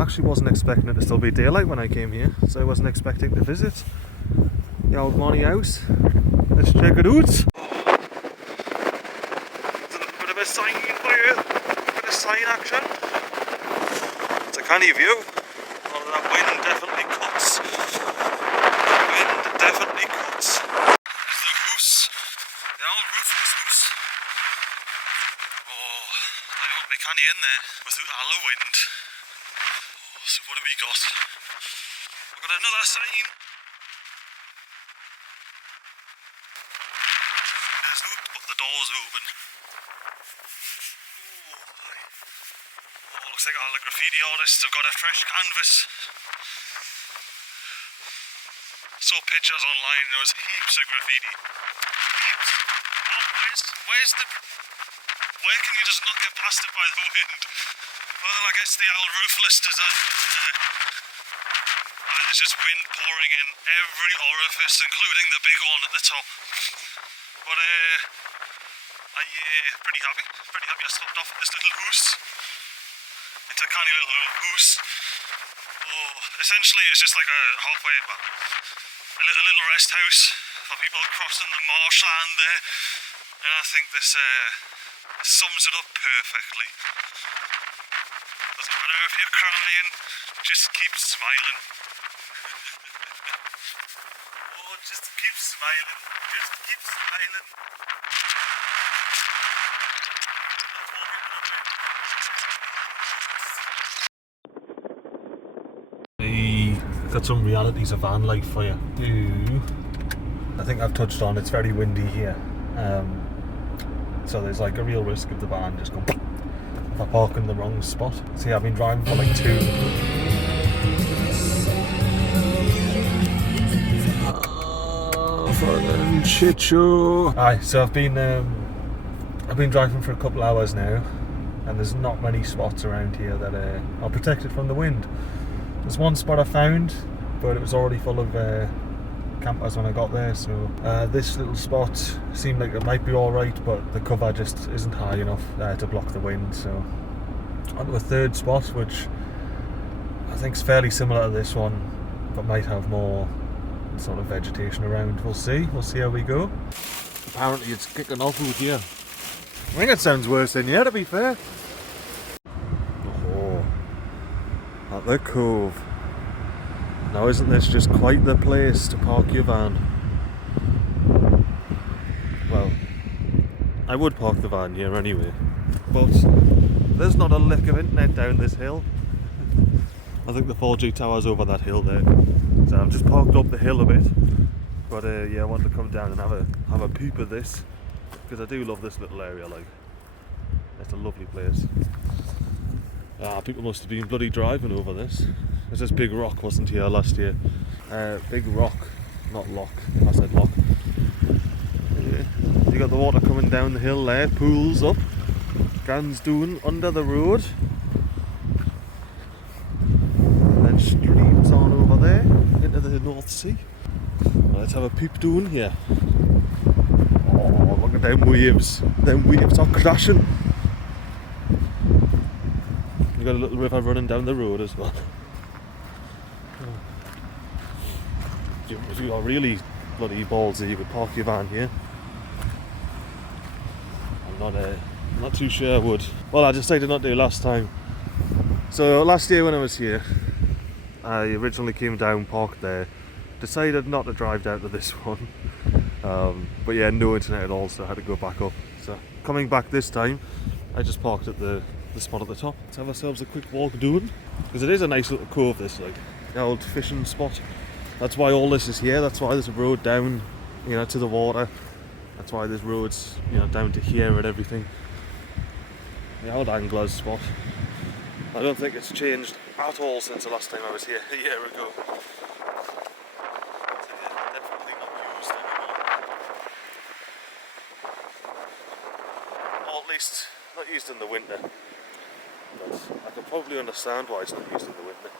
I actually wasn't expecting it to still be daylight when I came here, so I wasn't expecting to visit the old Money house. Let's check it out. There's a little bit of a sign here, a bit of sign action. It's a canny view. All of that wind definitely cuts. The wind definitely cuts. There's the Hoose, the old Roofless Hoose. Oh, I don't be canny in there without all the wind. Oh, so what have we got? We've got another sign. There's no, but the door's open. Oh, looks like all the graffiti artists have got a fresh canvas. Saw pictures online, there was heaps of graffiti. Heaps. Oh, where's the... Where can you just not get blasted by the wind? Well, I guess the old Roofless design. There's just wind pouring in every orifice, including the big one at the top. But I'm pretty happy I stopped off at this little Hoose. It's a canny little Hoose. Oh, essentially it's just like a halfway, a little rest house for people crossing the marshland there. And I think this sums it up perfectly. Doesn't matter if you're crying, just keep smiling. Oh, just keep smiling. Just keep smiling. Got some realities of van life for you. I think I've touched on it's very windy here. So there's like a real risk of the van just going if I park in the wrong spot. See, I've been driving for like 2 fucking shit show. Aye, so I've been driving for a couple hours now, and there's not many spots around here that are protected from the wind. There's one spot I found, but it was already full of campers when I got there, so this little spot seemed like it might be alright, but the cover just isn't high enough to block the wind, so onto a third spot, which I think is fairly similar to this one, but might have more sort of vegetation around. We'll see how we go. Apparently it's kicking off out here. I think it sounds worse than here, to be fair. Oh, at the Cove. Now isn't this just quite the place to park your van? Well, I would park the van here anyway, but there's not a lick of internet down this hill. I think the 4G tower's over that hill there, so I've just parked up the hill a bit. But yeah, I wanted to come down and have a peep at this, because I do love this little area. Like, it's a lovely place. People must have been bloody driving over this. There's this big rock wasn't here last year. Big rock, not lock. I said lock. Yeah. You got the water coming down the hill there, pools up, Gans doing under the road, and then streams on over there into the North Sea. Let's have a peep down here. Oh, look at them waves. Them waves are crashing. You got a little river running down the road as well. If you are really bloody ballsy, you could park your van here. I'm not too sure I would. Well, I decided not to last time. So last year when I was here, I originally came down, parked there, decided not to drive down to this one. But yeah, no internet at all, so I had to go back up. So coming back this time, I just parked at the spot at the top. Let's have ourselves a quick walk doing, because it is a nice little cove, this, like the old fishing spot. That's why all this is here. That's why there's a road down, to the water. That's why there's roads, down to here and everything. The old angler's spot. I don't think it's changed at all since the last time I was here a year ago. Definitely not used anymore. Or at least not used in the winter. But I can probably understand why it's not used in the winter.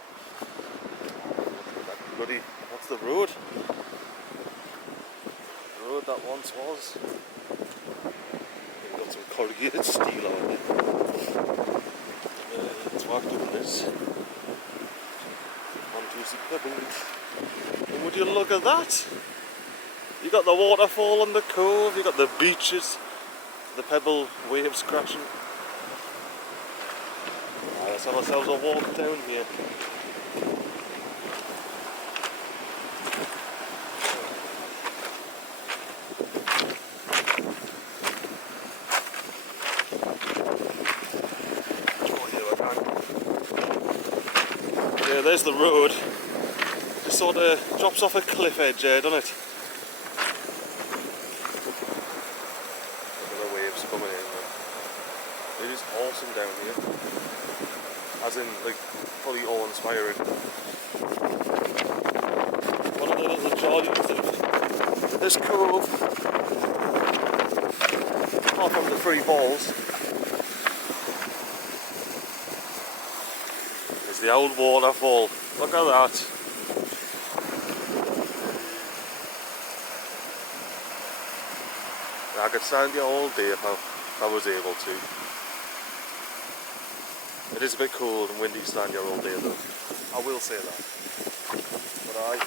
That's the road. The road that once was. We've got some corrugated steel on it. It's worked on this. pebbles. And would you look at that? You got the waterfall on the cove, you got the beaches, the pebble waves crashing. Let's have ourselves a walk down here. Yeah, there's the road. It sort of drops off a cliff edge there, doesn't it? Look at the waves coming in, man. It is awesome down here. As in, like, fully awe-inspiring. One of the little joys of this cove, apart from the three balls, is the old waterfall. Look at that. I could stand here all day if I was able to. It is a bit cold and windy to stand here all day though. I will say that. But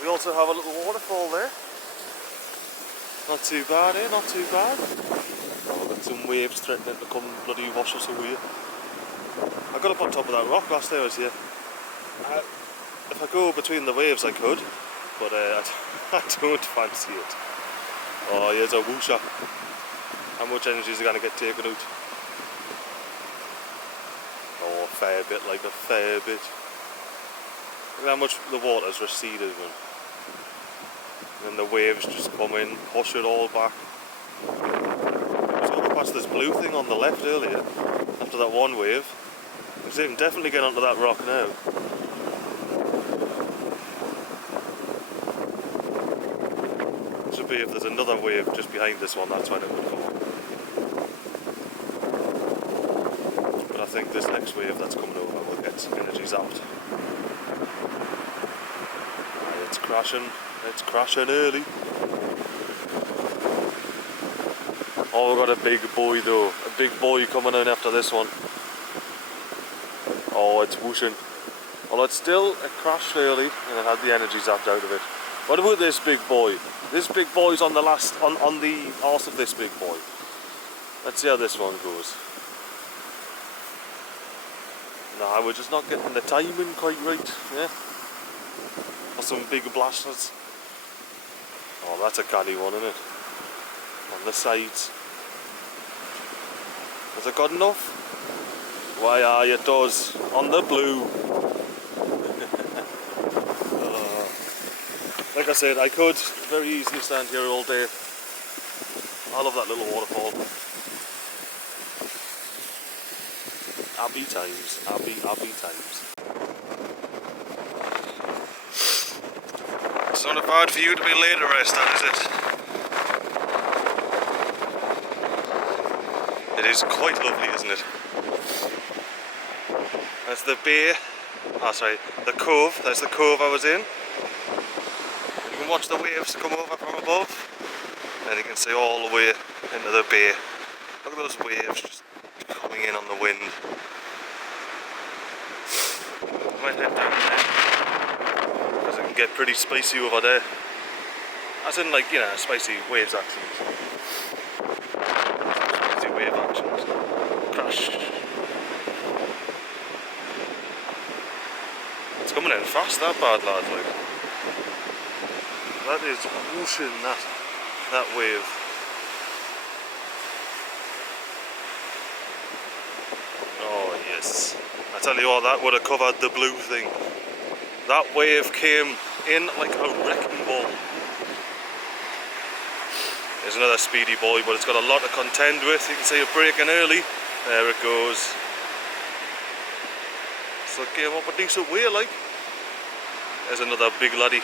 we also have a little waterfall there. Not too bad, eh? Not too bad. Oh, we've got some waves threatening to come bloody wash us away. I got up on top of that rock last time I was here. If I go between the waves I could, but I don't fancy it. Oh, here's a whoosher. How much energy is it going to get taken out? Oh, a fair bit, like a fair bit. Look at how much the water's receded, man. And then the waves just come in, push it all back. I was going past this blue thing on the left earlier, after that one wave. I can definitely get onto that rock now. Should be if there's another wave just behind this one, that's when it would come on. But I think this next wave that's coming over will get energy zapped. It's crashing early. Oh, we've got a big boy though, a big boy coming in after this one. Oh, it's whooshing. Well, it's still, it crashed early and it had the energy zapped out of it. What about this big boy? This big boy's on the on the arse of this big boy. Let's see how this one goes. Nah, we're just not getting the timing quite right, yeah? For some big blasters. Oh, that's a canny one, isn't it? On the sides. Is it good enough? Why, aye, it does. On the blue. Like I said, I could very easily stand here all day. I love that little waterfall. Happy times, happy times. It's not bad for you to be laid to rest on, is it? It is quite lovely, isn't it? That's the bay, the cove, that's the cove I was in. You can watch the waves come over from above, and you can see all the way into the bay. Look at those waves just coming in on the wind. I might head down there, because it can get pretty spicy over there. As in, like, you know, spicy waves actions. Spicy wave actions. Crash. It's coming in fast, that bad lad, like. That is whooshing, that wave. Oh yes. I tell you what, that would have covered the blue thing. That wave came in like a wrecking ball. There's another speedy boy, but it's got a lot to contend with. You can see it breaking early. There it goes. So it came up a decent way, like. There's another big laddie.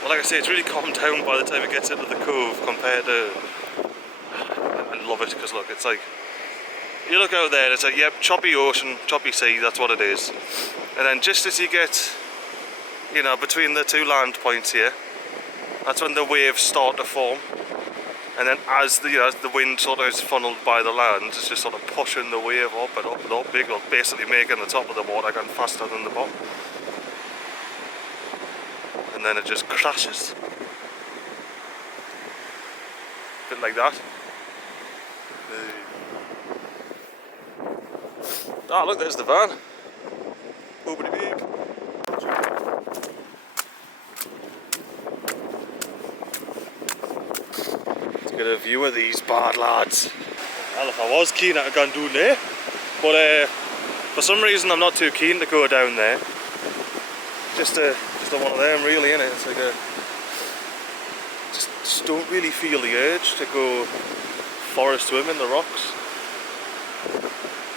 Well, like I say, it's really calmed down by the time it gets into the cove compared to... I love it, because look, it's like... You look out there, it's like, yep, choppy ocean, choppy sea, that's what it is. And then just as you get, you know, between the two land points here, that's when the waves start to form. And then as the wind sort of is funneled by the land, it's just sort of pushing the wave up and up and up, basically making the top of the water going faster than the bottom. And then it just crashes. A bit like that. Ah, look, there's the van. Boobity beep. Let's get a view of these bad lads. Well, if I was keen, I'd go down there. But for some reason, I'm not too keen to go down there. Just one of them, really, innit? It's like just don't really feel the urge to go forest swim in the rocks.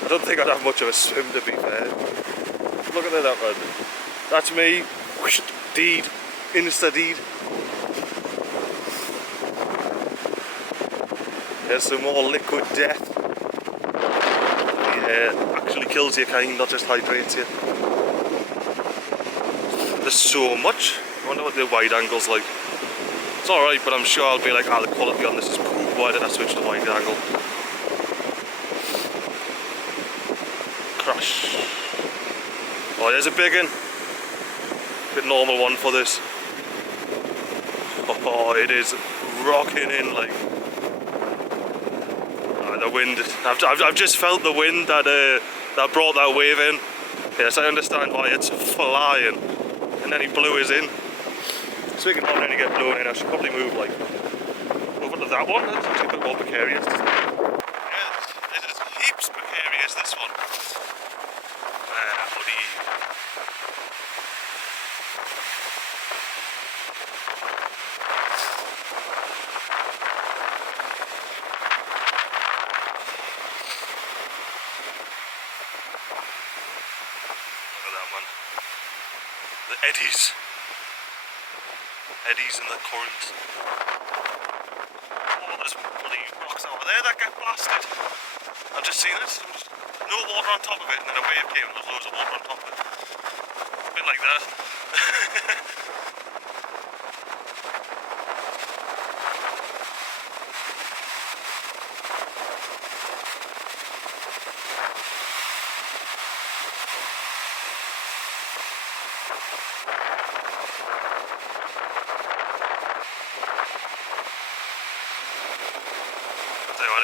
I don't think I'd have much of a swim, to be fair. Look at that, man. That's me. Whoosh, deed. Insta deed. There's some more liquid death. Yeah, actually kills your kind, not just hydrates you. There's so much. I wonder what the wide angle's like. It's alright, but I'm sure I'll be like, ah, the quality on this is cool. Why did I switch to wide angle? Crash. Oh, there's a big one. Bit normal one for this. Oh, it is rocking in like. Oh, the wind. I've just felt the wind that brought that wave in. Yes, I understand why it's flying. And then he blew us in. Speaking of letting it get blown in, I should probably move like over to that one. That's actually a bit more precarious. Yeah, it is heaps precarious, this one. Bloody. Look at that, man. The eddies. Eddies in the current. Oh, there's bloody rocks over there that get blasted. I've just seen it. No water on top of it, and then a wave came and there's loads of water on top of it. A bit like that.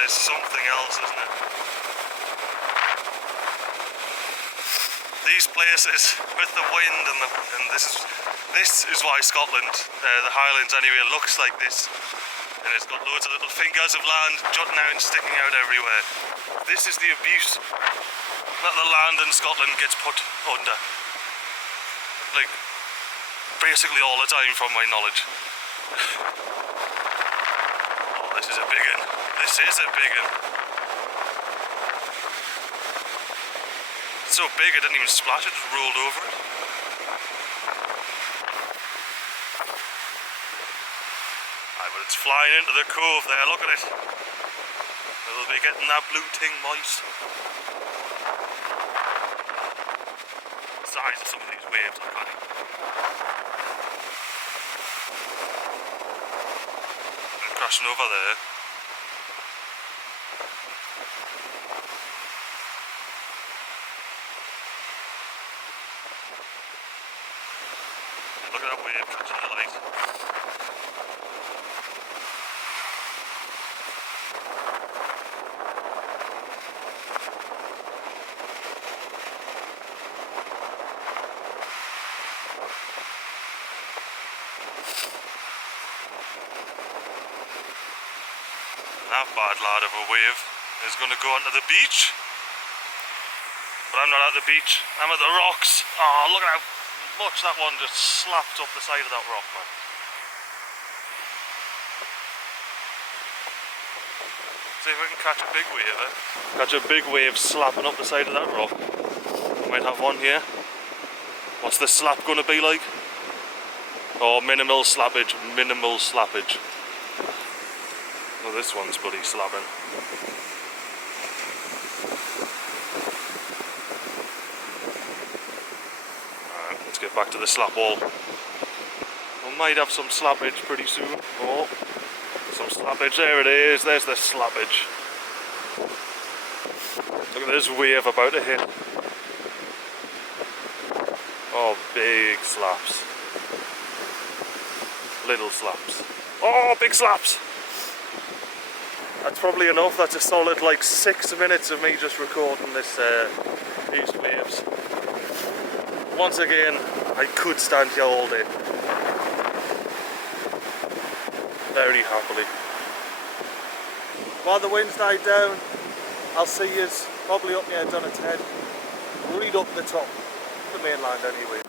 It's something else, isn't it? These places with the wind and this is why Scotland, the Highlands anyway, looks like this, and it's got loads of little fingers of land jutting out and sticking out everywhere. This is the abuse that the land in Scotland gets put under, like basically all the time, from my knowledge. Oh, this is a big one. This is a big one. It's so big it didn't even splash, it just rolled over it. Aye, but it's flying into the cove there, look at it. We'll be getting that blue ting moist. The size of some of these waves are funny. They're crashing over there. Look at that wave catching the light. That bad lad of a wave is going to go onto the beach. But I'm not at the beach, I'm at the rocks. Oh, look at how much that one just slapped up the side of that rock, man. See if we can catch a big wave, eh? Catch a big wave slapping up the side of that rock. We might have one here. What's the slap going to be like? Oh, minimal slappage, minimal slappage. Well, this one's bloody slapping. Alright, let's get back to the slap wall. We might have some slappage pretty soon. Oh, some slappage. There it is, there's the slappage. Look at this wave about to hit. Oh, big slaps. Little slaps. Oh, big slaps! That's probably enough. That's a solid like 6 minutes of me just recording this these waves. Once again, I could stand here all day. Very happily. While the wind's died down, I'll see you probably up near Donner's Head. Right up the top, the mainland anyway.